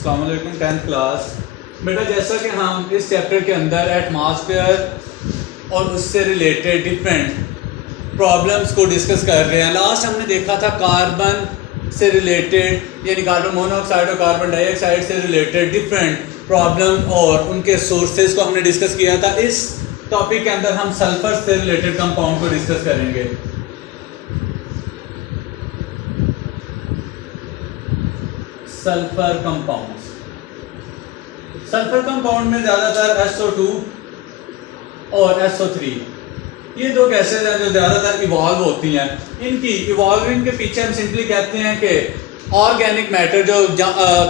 अस्सलाम वालेकुम 10th class. बेटा जैसा कि हम इस चैप्टर के अंदर एटमॉस्फेयर और उससे रिलेटेड डिफरेंट प्रॉब्लम्स को डिस्कस कर रहे हैं। लास्ट हमने देखा था कार्बन से रिलेटेड यानी कार्बन मोनोऑक्साइड और कार्बन डाइऑक्साइड से रिलेटेड डिफरेंट प्रॉब्लम और उनके सोर्सेज को हमने डिस्कस किया था। इस टॉपिक के अंदर हम सल्फर से रिलेटेड कंपाउंड को डिस्कस करेंगे। सल्फर कंपाउंड्स, सल्फर कंपाउंड में ज़्यादातर SO2 और SO3 ये दो गैसेज हैं जो ज़्यादातर इवॉल्व होती हैं। इनकी इवॉल्विंग के पीछे हम सिंपली कहते हैं कि ऑर्गेनिक मैटर जो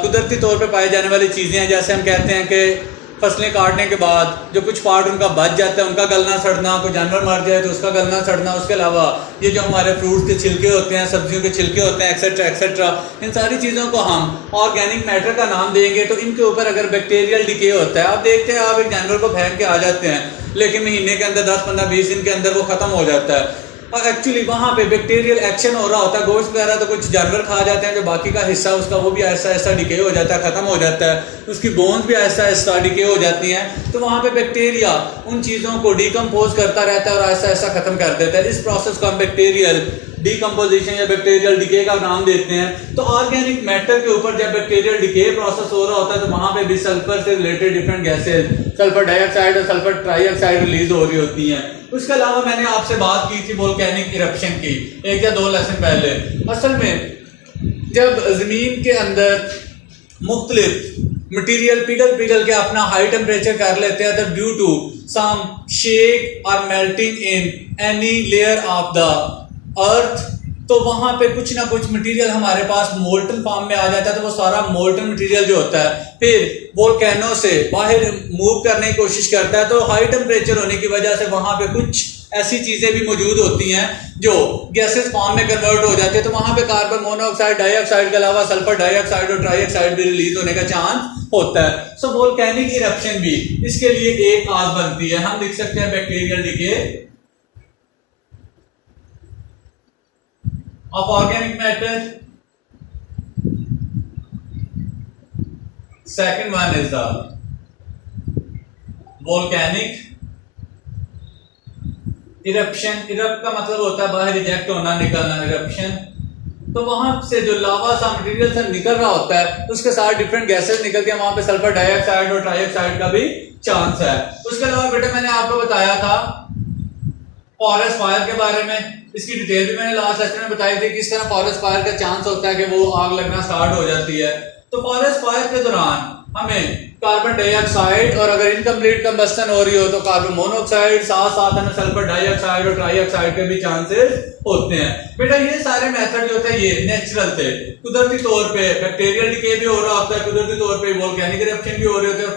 कुदरती तौर पे पाई जाने वाली चीज़ें हैं, जैसे हम कहते हैं कि फसलें काटने के बाद जो कुछ पार्ट उनका बच जाता है उनका गलना सड़ना, कोई जानवर मर जाए तो उसका गलना सड़ना, उसके अलावा ये जो हमारे फ्रूट्स के छिलके होते हैं, सब्जियों के छिलके होते हैं, एक्सेट्रा एक्सेट्रा, इन सारी चीज़ों को हम ऑर्गेनिक मैटर का नाम देंगे। तो इनके ऊपर अगर बैक्टीरियल डिके होता है, आप देखते हैं आप एक जानवर को फेंक के आ जाते हैं लेकिन महीने के अंदर 10, 15, 20 दिन के अंदर वो ख़त्म हो जाता है और एक्चुअली वहाँ पे बैक्टीरियल एक्शन हो रहा होता है। गोश्त वगैरह तो कुछ जानवर खा जाते हैं, जो बाकी का हिस्सा उसका वो भी ऐसा ऐसा डिके हो जाता है, ख़त्म हो जाता है, उसकी बोन्स भी ऐसा ऐसा डिके हो जाती हैं। तो वहाँ पे बैक्टीरिया उन चीज़ों को डिकम्पोज करता रहता है और ऐसा ऐसा ख़त्म कर देता है। इस प्रोसेस को हम बैक्टीरियल डिकम्पोजिशन या बैक्टीरियल डिके का नाम देते हैं। तो ऑर्गेनिक मैटर के ऊपर जब बैक्टीरियल डिके प्रोसेस हो रहा होता है तो वहाँ पे भी सल्फर से related different gases, sulphur dioxide और सल्फर ट्राइऑक्साइड रिलीज हो रही होती हैं। उसके अलावा मैंने आपसे बात की थी वोल्केनिक इरप्शन की 1 या 2 लेसन पहले। असल में जब ज़मीन के अंदर मुख्तलिफ मटीरियल पिघल के अपना हाई टेम्परेचर कर लेते हैं, तो ड्यू टू सम शेक और melting in any layer of the earth, तो वहाँ पे कुछ ना कुछ मटेरियल हमारे पास मोल्टन फॉर्म में आ जाता है। तो वो सारा मोल्टन मटेरियल जो होता है फिर वोल्केनो से बाहर मूव करने की कोशिश करता है। तो हाई टेम्परेचर होने की वजह से वहाँ पे कुछ ऐसी चीज़ें भी मौजूद होती हैं जो गैसेस फॉर्म में कन्वर्ट हो जाती है। तो वहाँ पे कार्बन मोनोऑक्साइड डाइऑक्साइड के अलावा सल्फर डाइऑक्साइड और ट्राइऑक्साइड भी रिलीज होने का चांस होता है। सो वोल्केनिक इरप्शन भी इसके लिए एक काज बनती है। हम लिख सकते हैं bacterial decay of organic matter. Second one is the volcanic eruption. erupt का मतलब होता है बाहर रिजेक्ट होना, निकलना, eruption। तो वहां से जो लावा सा मटेरियल से निकल रहा होता है उसके साथ डिफरेंट गैसेस निकल के वहां पे सल्फर डाइऑक्साइड और ट्राइऑक्साइड का भी चांस है। उसके अलावा बेटा मैंने आपको बताया था फॉरेस्ट फायर के बारे में, इसकी डिटेल भी मैंने लास्ट लेक्चर में बताई थी किस तरह फॉरेस्ट फायर का चांस होता है कि वो आग लगना स्टार्ट हो जाती है। तो फॉरेस्ट फायर के दौरान हमें कार्बन डाइऑक्साइड और अगर इनकम्प्लीट कंबस्टन हो रही हो तो कार्बन मोनोऑक्साइड, साथ साथ हमें सल्फर डाइऑक्साइड और ट्राइऑक्साइड के भी चांसेस होते हैं। बेटा ये सारे मेथड जो होते हैं ये नेचुरल थे, कुदरती तौर पे बैक्टीरियल डिके भी हो रहा होता है, कुदरती तौर पे वोल्केनिक इरप्शन भी हो रहे होते हैं।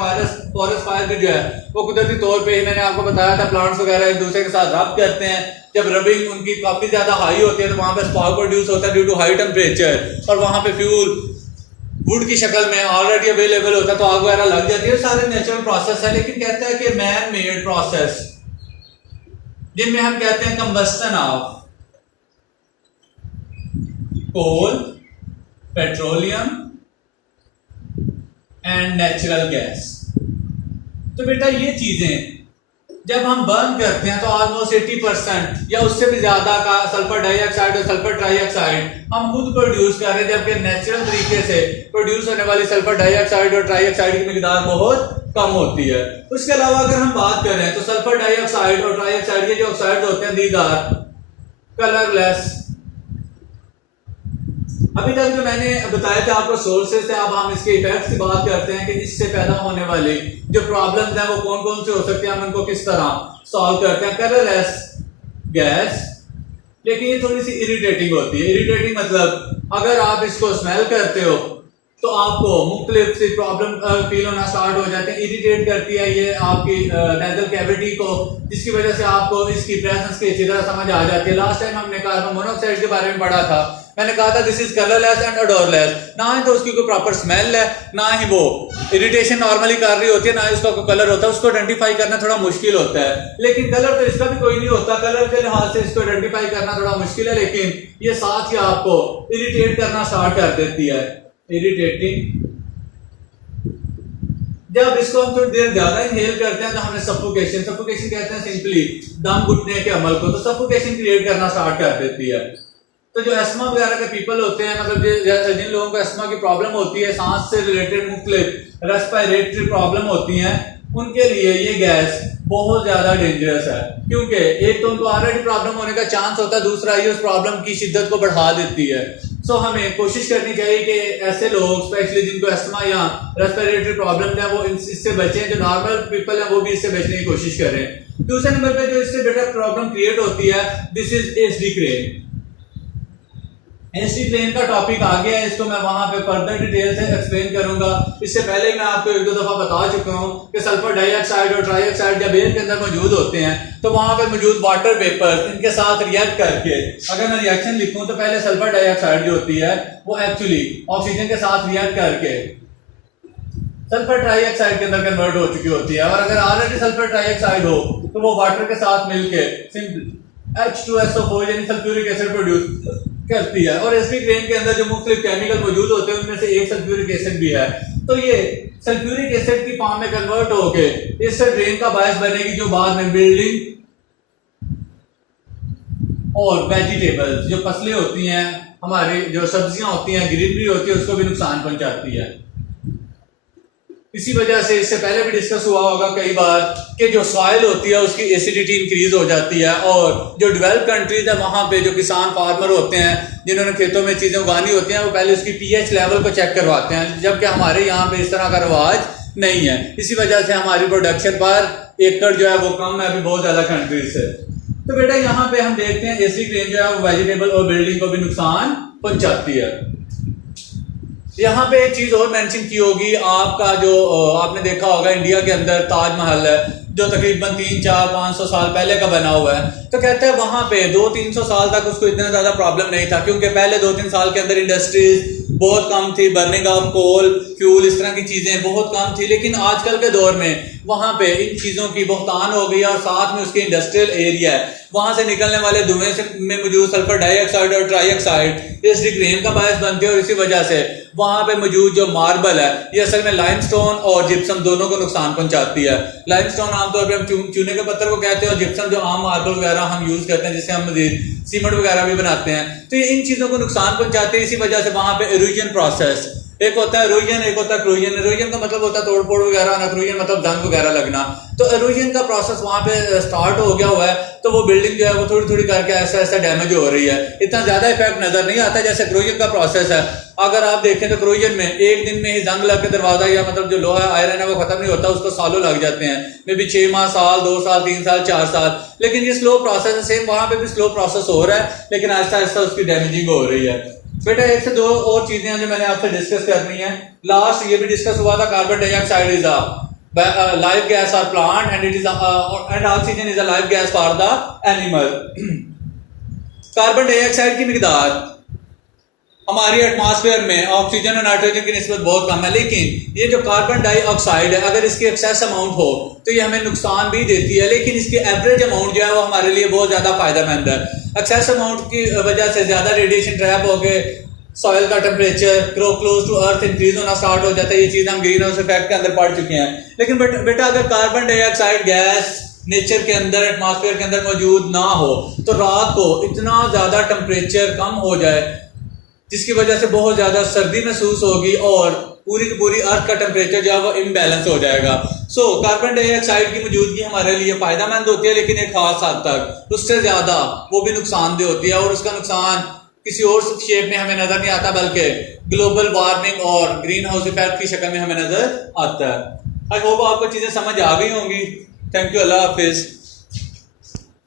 फॉरेस्ट फायर के जो है वो कुदरती तौर पे ही मैंने आपको बताया था प्लांट्स वगैरह एक दूसरे के साथ रब करते हैं। जब रबिंग उनकी काफी ज्यादा हाई होती है तो वहां पे स्पार्क प्रोड्यूस होता है ड्यू टू हाई टेम्परेचर और वहां पे फ्यूल वुड की शक्ल में ऑलरेडी अवेलेबल होता है तो आग वगैरह लग जाती है। सारे नेचुरल प्रोसेस है। लेकिन कहता है कि मैन मेड प्रोसेस जिनमें हम कहते हैं combustion of coal, petroleum and natural gas. तो बेटा ये चीजें जब हम बर्न करते हैं तो ऑलमोस्ट 80% या उससे भी ज्यादा का सल्फर डाइऑक्साइड और सल्फर ट्राइऑक्साइड हम खुद प्रोड्यूस कर रहे हैं, जबकि नेचुरल तरीके से प्रोड्यूस होने वाली सल्फर डाइऑक्साइड और ट्राइऑक्साइड की मिकदार बहुत कम होती है। उसके अलावा अगर हम बात करें तो सल्फर डाइऑक्साइड और ट्राइऑक्साइड के जो ऑक्साइड होते हैं दीज आर कलरलेस। अभी तक जो मैंने बताया था आपको सोर्सेस से, अब हम इसके इफेक्ट्स की बात करते हैं कि इससे पैदा होने वाली जो प्रॉब्लम्स हैं वो कौन कौन से हो सकते हैं, हम उनको किस तरह सॉल्व करते हैं। कलरलेस गैस, लेकिन ये थोड़ी सी इरिटेटिंग होती है। इरिटेटिंग मतलब अगर आप इसको स्मेल करते हो तो आपको मुख्तलिफ सी प्रॉब्लम फील होना स्टार्ट हो जाते हैं। इरिटेट करती है ये आपकी नेजल कैविटी को, जिसकी वजह से आपको इसकी प्रेजेंस की अच्छी तरह समझ आ जाती है। लास्ट टाइम हमने कार्बन मोनोऑक्साइड के बारे में पढ़ा था, मैंने कहा था this is colourless and odourless. ना ही तो उसकी कोई प्रॉपर स्मेल है, ना ही वो इरिटेशन नॉर्मली कर रही होती है, ना ही उसका कोई कलर होता है। उसको आइडेंटिफाई करना थोड़ा मुश्किल होता है। लेकिन कलर तो इसका भी कोई नहीं होता, कलर के लिहाज से इसको आइडेंटिफाई करना थोड़ा मुश्किल है, लेकिन ये साथ ही आपको इरिटेट करना स्टार्ट कर देती है। इरिटेटिंग जब इसको हम थोड़ी देर ज्यादा इनहेल करते हैं तो हमें सफोकेशन कहते हैं सिंपली दम घुटने के अमल को, तो सफोकेशन क्रिएट करना स्टार्ट कर देती है। तो जो एस्मा वगैरह के पीपल होते हैं, मतलब जिन लोगों को एस्मा की प्रॉब्लम होती है, सांस से रिलेटेड मुख्तलिफ रेस्पिरेटरी प्रॉब्लम होती हैं, उनके लिए ये गैस बहुत ज्यादा डेंजरस है, क्योंकि एक तो उनको ऑलरेडी प्रॉब्लम होने का चांस होता है, दूसरा ये उस प्रॉब्लम की शिद्दत को बढ़ा देती है। सो हमें कोशिश करनी चाहिए कि ऐसे लोग स्पेशली जिनको एस्मा या रेस्पिरेटरी प्रॉब्लम है वो इससे बचें, जो नॉर्मल पीपल है वो भी इससे बचने की कोशिश करें। दूसरे नंबर पे जो इससे बेटर प्रॉब्लम क्रिएट होती है, this is SD crane. SD crane का टॉपिक आ गया है, इसको मैं वहां पे फर्दर डिटेल से एक्सप्लेन करूंगा। इससे पहले मैं आपको एक दो दफा बता चुका हूं कि सल्फर डाइऑक्साइड और ट्राइऑक्साइड जब एयर के अंदर मौजूद होते हैं तो वहां पे मौजूद वाटर वेपर इनके साथ रिएक्ट करके, अगर मैं रिएक्शन लिखूं तो पहले सल्फर डाइऑक्साइड जो होती है वो एक्चुअली ऑक्सीजन के साथ रिएक्ट करके सल्फर ट्राइऑक्साइड के अंदर कन्वर्ट हो चुकी होती है, और अगर ऑलरेडी सल्फर ट्राइऑक्साइड हो तो वो वाटर के साथ मिलके H2SO4 यानी सल्फ्यूरिक एसिड प्रोड्यूस करती है। और एसडी क्रेन के अंदर जो मुख्तलिफ केमिकल मौजूद होते हैं उनमें से एक सल्फ्यूरिक एसिड भी है, तो ये सल्फ्यूरिक एसिड की फॉर्म में कन्वर्ट होके इससे ड्रेन का बायस बनेगी, जो बाद में बिल्डिंग और वेजिटेबल्स जो फसलें होती हैं, हमारी जो सब्जियां होती हैं, ग्रीनरी होती है, उसको भी नुकसान पहुंचाती है। इसी वजह से इससे पहले भी डिस्कस हुआ होगा कई बार कि जो सॉइल होती है उसकी एसिडिटी इंक्रीज हो जाती है, और जो डेवलप कंट्रीज है वहां पे जो किसान फार्मर होते हैं जिन्होंने खेतों में चीजें उगानी होती हैं वो पहले उसकी पीएच लेवल को चेक करवाते हैं, जबकि हमारे यहाँ पे इस तरह का रिवाज नहीं है। इसी वजह से हमारी प्रोडक्शन पर एकड़ जो है वो कम है अभी बहुत ज्यादा कंट्रीज से। तो बेटा यहाँ पे हम देखते हैं एसिड क्रेन जो है वो वेजिटेबल और बिल्डिंग को भी नुकसान पहुंचाती है। यहाँ पे एक चीज और मेंशन की होगी, आपका जो आपने देखा होगा इंडिया के अंदर ताजमहल है जो तकरीबन 300-400-500 साल पहले का बना हुआ है, तो कहते हैं वहां पे 200-300 साल तक उसको इतना ज्यादा प्रॉब्लम नहीं था, क्योंकि पहले 2-3 साल के अंदर इंडस्ट्रीज बहुत कम थी, बर्निंग ऑफ कोल फ्यूल इस तरह की चीजें बहुत कम थी। लेकिन आजकल के दौर में वहां पे इन चीजों की बहुतान हो गई और साथ में उसके इंडस्ट्रियल एरिया है, वहां से निकलने वाले धुएं से में मौजूद सल्फर डाइऑक्साइड और ट्राइऑक्साइड एसिड क्रेन का बायस बनते हैं, और इसी वजह से वहां पे मौजूद जो मार्बल है ये असल में लाइमस्टोन और जिप्सम दोनों को नुकसान पहुंचाती है। लाइमस्टोन आमतौर पर हम चूने के पत्थर को कहते हैं, और जिप्सम जो आम मार्बल वगैरह हम यूज करते हैं जिससे हम मजीद सीमेंट वगैरह भी बनाते हैं, तो ये इन चीजों को नुकसान पहुंचाते हैं। इसी वजह से वहां पे इरोजन प्रोसेस, एक होता है इरोजन, एक होता है क्रोजन। इरोजन का मतलब होता है तोड़ फोड़ वगैरह, ना क्रोजन मतलब जंग वगैरह लगना। तो इरोजन का प्रोसेस वहां पे स्टार्ट हो गया हुआ है, तो वो बिल्डिंग जो है वो थोड़ी थोड़ी करके ऐसा ऐसा डैमेज हो रही है। इतना ज्यादा इफेक्ट नजर नहीं आता जैसे क्रोजन का प्रोसेस है। अगर आप देखें तो क्रोजन में एक दिन में ही जंग लग के दरवाजा या मतलब जो लोहा आयरन है वो खत्म नहीं होता, उसको सालों लग जाते हैं, मे भी 6 माह, साल, 2 साल, 3 साल, 4 साल। लेकिन ये स्लो प्रोसेस है, सेम वहां पे भी स्लो प्रोसेस हो रहा है, लेकिन आहिस्ता आहिस्ता उसकी डैमेजिंग हो रही है। बेटा एक से दो और चीजें हैं जो मैंने आपसे डिस्कस करनी है। लास्ट ये भी डिस्कस हुआ था, carbon dioxide is a live gas और plant and it is and oxygen is a live gas for the animal. Carbon dioxide की मिकदार हमारी एटमॉस्फेयर में ऑक्सीजन और नाइट्रोजन की निस्बत बहुत कम है, लेकिन ये जो कार्बन डाइऑक्साइड है अगर इसकी एक्सेस अमाउंट हो तो ये हमें नुकसान भी देती है, लेकिन इसकी एवरेज अमाउंट जो है वो हमारे लिए बहुत ज्यादा फायदेमंद है। एक्सेस अमाउंट की वजह से ज्यादा रेडिएशन ट्रैप हो गए, सॉइल का temperature close to earth increase होना स्टार्ट हो जाता है। ये चीज हम ग्रीन हाउस इफेक्ट के अंदर पढ़ चुके हैं। लेकिन बेटा अगर कार्बन डाइऑक्साइड गैस नेचर के अंदर, एटमॉस्फेयर के अंदर मौजूद ना हो तो रात को इतना ज्यादा टेम्परेचर कम हो जाए जिसकी वजह से बहुत ज्यादा सर्दी महसूस होगी और पूरी की पूरी अर्थ का टेम्परेचर जो है वो इम्बैलेंस हो जाएगा। सो कार्बन डाइऑक्साइड की मौजूदगी हमारे लिए फायदेमंद होती है, लेकिन एक खास हद तक उससे ज्यादा वो भी नुकसानदेह होती है, और उसका नुकसान किसी और शेप में हमें नजर नहीं आता बल्कि ग्लोबल वार्मिंग और ग्रीन हाउस इफेक्ट की शक्ल में हमें नजर आता है। आई होप आपको चीजें समझ आ गई होंगी। Thank you, Allah Hafiz.